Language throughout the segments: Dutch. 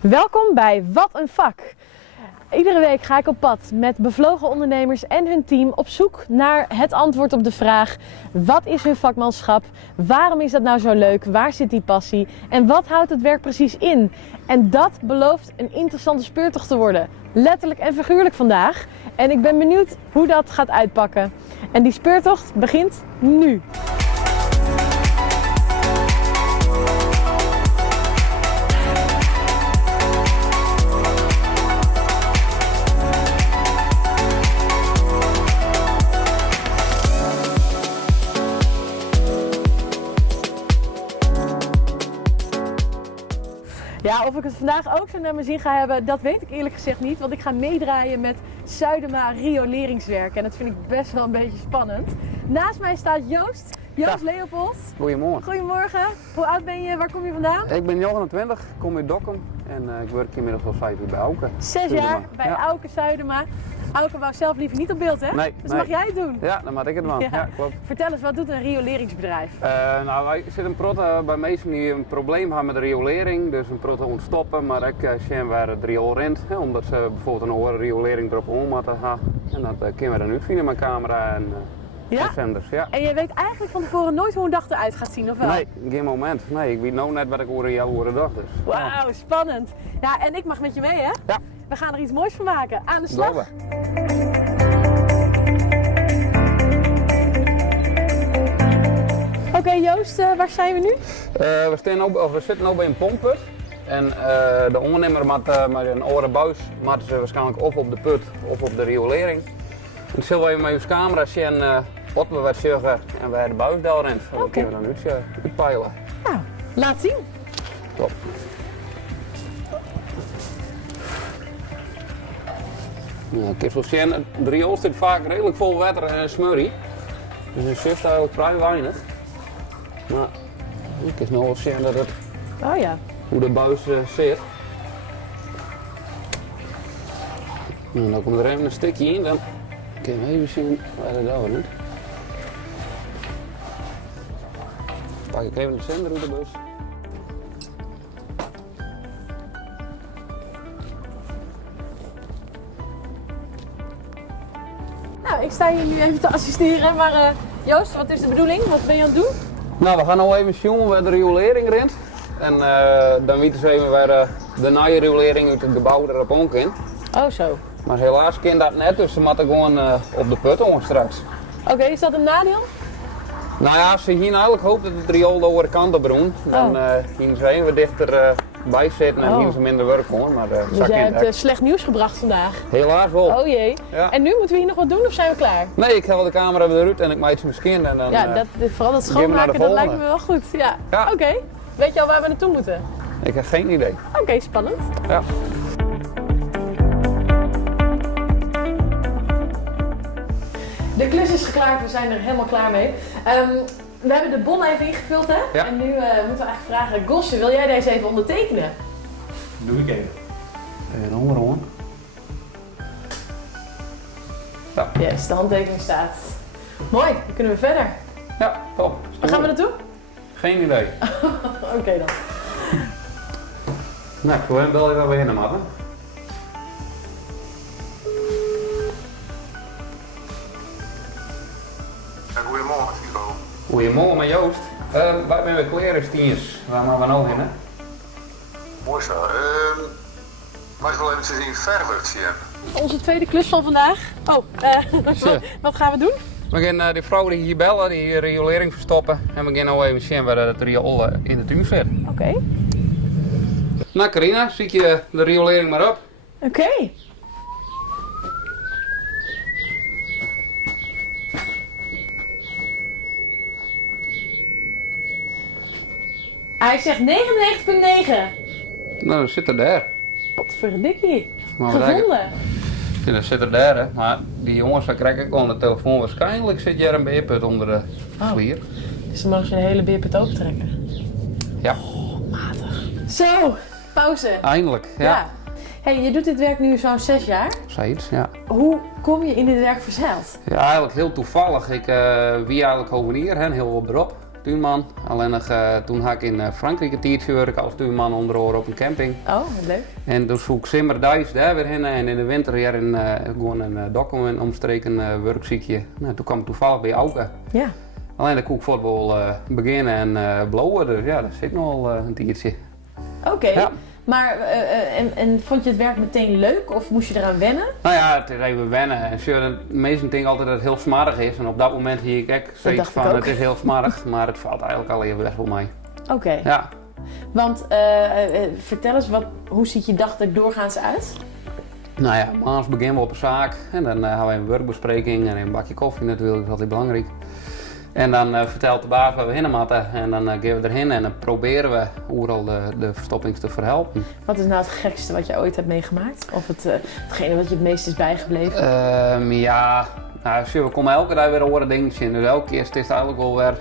Welkom bij Wat een Vak. Iedere week ga ik op pad met bevlogen ondernemers en hun team op zoek naar het antwoord op de vraag: wat is hun vakmanschap? Waarom is dat nou zo leuk? Waar zit die passie? En wat houdt het werk precies in? En dat belooft een interessante speurtocht te worden. Letterlijk en figuurlijk vandaag. En ik ben benieuwd hoe dat gaat uitpakken. En die speurtocht begint nu. Ja, of ik het vandaag ook zo naar mijn zin ga hebben, dat weet ik eerlijk gezegd niet. Want ik ga meedraaien met Zuidema rioleringswerk. En dat vind ik best wel een beetje spannend. Naast mij staat Joost. Joost Leopold. Goedemorgen. Goedemorgen. Hoe oud ben je? Waar kom je vandaan? Ik ben 29, kom uit Dokkum en ik werk inmiddels al 5 jaar bij Auke. 6 jaar bij Auke Zuidema. Auke wou zelf liever niet op beeld, hè? Nee. Dus mag jij het doen? Ja, dan mag ik het wel. Ja, klopt. Vertel eens, wat doet een rioleringsbedrijf? Nou, wij zitten bij mensen die een probleem hebben met de riolering, dus een proto ontstoppen, maar ik zien waar het riool rent, omdat ze bijvoorbeeld een hoge riolering erop om moeten gaan. En dat kunnen we dan uitvinden met camera en zenders. Ja. En je weet eigenlijk van tevoren nooit hoe een dag eruit gaat zien, of wel? Nee, geen moment. Nee, ik weet nou net wat ik hoor de dag. Dus. Wauw, spannend. Ja, en ik mag met je mee, hè? Ja. We gaan er iets moois van maken. Aan de slag. Oké, Joost, waar zijn we nu? We zitten nu bij een pompput. En de ondernemer met een oren buis maakt ze waarschijnlijk of op de put of op de riolering. En zullen we even met uw camera zien wat we wat zeggen en waar de buis daar rent. Dat kunnen we dan uitpeilen. Nou, laat zien. Top. Nou, ik heb zo zien, de riool zit vaak redelijk vol water en smurrie. Dus je ziet eigenlijk vrij weinig. Maar ik kan nog wel zien dat het, hoe de buis zit. Nou, dan komt er even een stukje in, dan kunnen we even zien waar het daar doet. Pak ik even de zender uit de bus. Nou, ik sta hier nu even te assisteren, maar Joost, wat is de bedoeling? Wat ben je aan het doen? Nou, we gaan nou even zien waar de riolering rent. En dan weten ze even waar de nieuwe riolering uit het gebouw erop omkent. Oh, zo. Maar helaas kan dat net, dus ze moeten gewoon op de put om straks. Oké, is dat een nadeel? Nou ja, als ze hier eigenlijk hoopt dat het riool de andere kant op doen, dan hier ze even dichter bij zitten en hier ze minder werk hoor. Maar, dus jij hebt slecht nieuws gebracht vandaag. Helaas wel. Oh jee. Ja. En nu moeten we hier nog wat doen of zijn we klaar? Nee, ik haal de camera eruit en ik maak ze misschien en dan... Ja, vooral dat schoonmaken, dat lijkt me wel goed. Ja. Oké. Weet je al waar we naartoe moeten? Ik heb geen idee. Oké, spannend. Ja. De klus is geklaard, we zijn er helemaal klaar mee. We hebben de bon even ingevuld, hè? Ja. En nu moeten we eigenlijk vragen, Gosse, wil jij deze even ondertekenen? Doe ik even. Even hoor. Ja. Yes, de handtekening staat. Mooi, dan kunnen we verder. Ja, top. Waar gaan we naartoe? Geen idee. Oké dan. Nou, ik wil wel even beginnen, matten. Goedemorgen, Hugo. Goedemorgen, Joost. Waar ben we klerenstiers? Waar gaan we nou heen? Mooi zo. Mag ik wel eventjes in verder zien? Onze tweede klus van vandaag. Oh, wat gaan we doen? We gaan die vrouw die hier bellen, die riolering verstoppen. En we gaan nou even zien waar het riool in de tuin zit. Oké. Nou Carina, zie je de riolering maar op. Oké. Hij zegt 99,9. Nou, dan zit er daar. Potverdikkie. Maar Gevonden. Ja, dat zit er daar, hè. Maar die jongens, daar krijg ik aan de telefoon. Waarschijnlijk zit jij een beerput onder de vlier. Dus dan mogen ze een hele beerput opentrekken. Ja. Oh, matig. Zo, pauze. Eindelijk, ja. Hey, je doet dit werk nu zo'n 6 jaar. Zoiets, ja. Hoe kom je in dit werk verzeild? Ja, eigenlijk heel toevallig. Ik wie eigenlijk hovenier, heel veel beroep. tuinman. Alleen nog, toen had ik in Frankrijk een tijdje werken als tuinman onder andere op een camping. Oh, wat leuk. En toen zoek ik Simmerdijs daar weer heen en in de winter hier gewoon een document omstreken werkziekje. Nou, toen kwam ik toevallig bij Auke. Ja. Alleen dan kon ik voetbal beginnen en blowen, dus ja, dat zit nog al een tijdje. Oké. Ja. Maar en vond je het werk meteen leuk of moest je eraan wennen? Nou ja, het is even wennen. En de meesten denken altijd dat het heel smarrig is. En op dat moment zie ik echt steeds dacht ik van ook. het is heel smarrig, maar het valt eigenlijk al even best wel mee. Oké. Ja. Want vertel eens, hoe ziet je dag er doorgaans uit? Nou ja, maandags beginnen we op een zaak en dan hebben we een werkbespreking en een bakje koffie natuurlijk, dat is altijd belangrijk. En dan vertelt de baas waar we heen moeten en dan gaan we erheen en dan proberen we overal de verstoppings te verhelpen. Wat is nou het gekste wat je ooit hebt meegemaakt? Of hetgene wat je het meest is bijgebleven? Ja, nou, we komen elke dag weer horen dingetjes in, dus elke keer is het eigenlijk wel weer,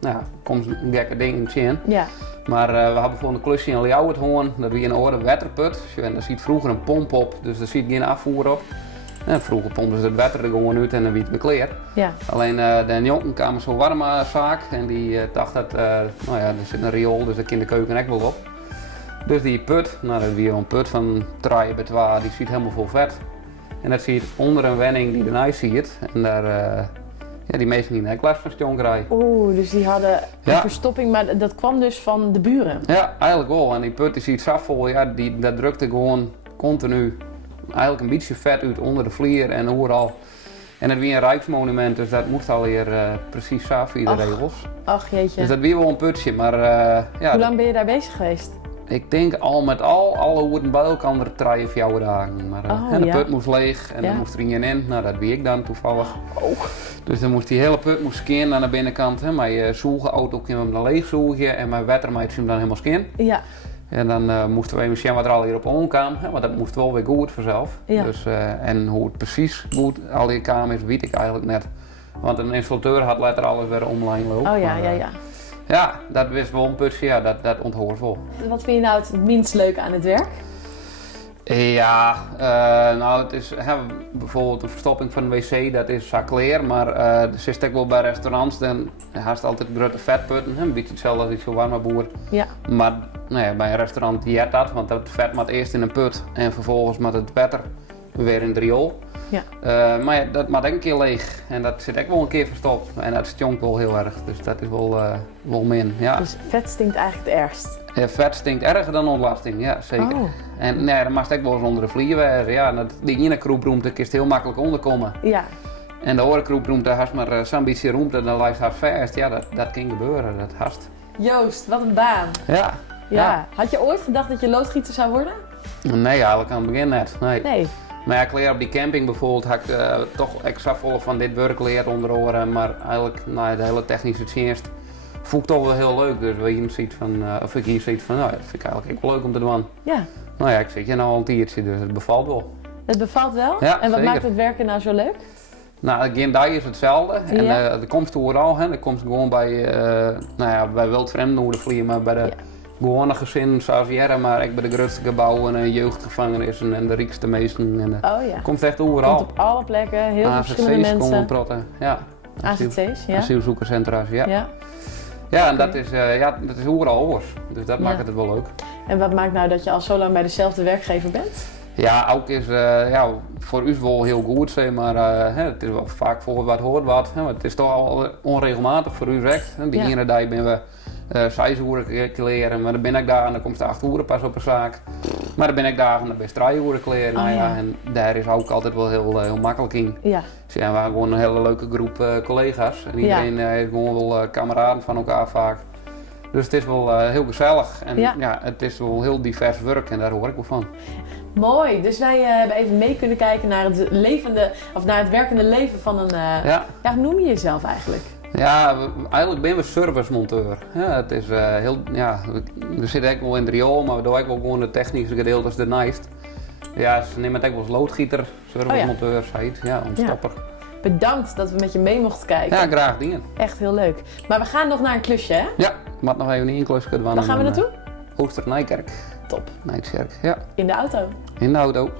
nou, komt een gekke dingetje in. Ja. Maar we hebben bijvoorbeeld een klusje in Ljouwert gewoon, dat we een oude waterput. En daar ziet vroeger een pomp op, dus daar ziet geen afvoer op. En vroeger pompten ze het water er gewoon uit en dan wiet bekleerd. Ja. Alleen de jongen kwamen zo'n warme zaak en die dacht dat, nou ja, er zit een riool, dus daar kan de keuken echt wel op. Dus die put, nou dat is weer een put van 3 bij 2, die ziet helemaal vol vet. En dat zie je onder een wenning die ernaast ziet. En daar, ja, die meesten die net last van stonk krijgen. Oeh, dus die hadden een Ja. verstopping, maar dat kwam dus van de buren. Ja, eigenlijk wel. En die put die ziet zo vol, ja, dat drukte gewoon continu eigenlijk een beetje vet uit onder de vlier en overal. En het weer een rijksmonument, dus dat moest alweer precies zo via de Ach. regels. Ach jeetje. Dus dat weer wel een putje, maar ja, Hoe lang ben je daar bezig geweest? ik denk al met al, alle hoeren bij elkaar 3 of 4 dagen. Maar Oh, en de ja. put moest leeg en Ja. dan moest er iemand in. Nou, dat wie ik dan toevallig. Oh. Dus dan moest die hele put scannen aan de binnenkant. Hè, met je zoegenauto kun je hem dan leeg zoegen en met water maakt je hem dan helemaal scannen. Ja. En dan moesten we even zien wat er al hier op omkwam, hè, want dat moest wel weer goed vanzelf. Ja. Dus, en hoe het precies goed al hier kwam is, weet ik eigenlijk net. Want een installateur had later alles weer online lopen. Oh ja, maar, ja, ja. Ja, dat wist wel een putje, ja, dat onthoort wel. Wat vind je nou het minst leuke aan het werk? Ja, nou het is bijvoorbeeld de verstopping van een wc, dat is zakleer, maar er zit ook wel bij restaurants, dan haast altijd grote vetputten, een beetje hetzelfde als zo'n warme boer. Ja. Maar nou ja, bij een restaurant die dat, want dat vet moet eerst in een put en vervolgens moet het water weer in het riool. Ja. Maar ja, dat moet ook een keer leeg en dat zit ook wel een keer verstopt en dat stonkt wel heel erg, dus dat is wel min. Ja. Dus vet stinkt eigenlijk het ergst. Ja, vet stinkt erger dan ontlasting, ja zeker. Oh. En nee, dan mag het ook wel eens onder de vliegen wezen. Ja, die ene kroeproemte kun je heel makkelijk onderkomen. Ja. En de andere kroeproemte haast maar zo'n beetje roemte, dan lijkt het vast. Ja, dat kan gebeuren, dat haast. Joost, wat een baan. Ja. Ja. Had je ooit gedacht dat je loodgieter zou worden? Nee, eigenlijk aan het begin net. Nee. Nee. Maar ja, ik leer op die camping bijvoorbeeld, had ik toch extra vol van dit werk geleerd onder oren. Maar eigenlijk, nou, de hele technische dienst voelt toch wel heel leuk. Dus we hier ziet van, of ik hier ziet van, nou, dat vind ik eigenlijk ook wel leuk om te doen. Ja. Nou ja, ik zit hier nou al een tiertje, dus het bevalt wel. Het bevalt wel? Ja, en wat zeker. maakt het werken nou zo leuk? Nou, geen dag is hetzelfde. En Ja. de komst overal, hè. De komst gewoon bij, nou ja, bij wildvreemden hoe de vliegen, maar bij de gewone gezinnen zoals jaren, maar ik bij de grootste gebouwen en jeugdgevangenis en de rijkste meesten. En, Oh ja. komt echt overal. Komt op alle plekken, heel veel verschillende AZC's komen mensen. praten. Ja. AZC's, ja. Asielzoekerscentra's, ja. Ja. Ja, en Oké. dat is overal over. Dus dat Ja. maakt het wel leuk. En wat maakt nou dat je al zo lang bij dezelfde werkgever bent? Ja, ook is ja, voor u wel heel goed, zeg maar hè, het is wel vaak voor wat hoort wat. Hè, maar het is toch al onregelmatig voor u zegt. Die Ja. ene dag ben we 6 uur kleren, maar dan ben ik daar en dan komt de 8 uur pas op een zaak. Maar dan ben ik daar en dan ben je 3 uur kleren. Oh, Nou ja, ja. en daar is ook altijd wel heel makkelijk in. Ja. Dus ja, we hebben gewoon een hele leuke groep collega's. En iedereen heeft gewoon wel kameraden van elkaar vaak. Dus het is wel heel gezellig en Ja. ja, het is wel heel divers werk en daar hoor ik wel van. Mooi, dus wij hebben even mee kunnen kijken naar het levende, of naar het werkende leven van een, Ja. ja, hoe noem je jezelf eigenlijk? Ja, eigenlijk ben we servicemonteur. Ja, het is heel, ja, we zitten eigenlijk wel in het riool, maar we doen ook wel gewoon de technische gedeeltes ernaast. Ja, ze nemen het ook wel als loodgieter, servicemonteur, heet, ja, ontstopper. Bedankt dat we met je mee mochten kijken. Ja, graag dingen. Echt heel leuk. Maar we gaan nog naar een klusje, hè? Ja, maar nog even niet in klus kunnen Waar gaan we naartoe? Ooster-Nijkerk. Top. Nijkerk, ja. In de auto. In de auto.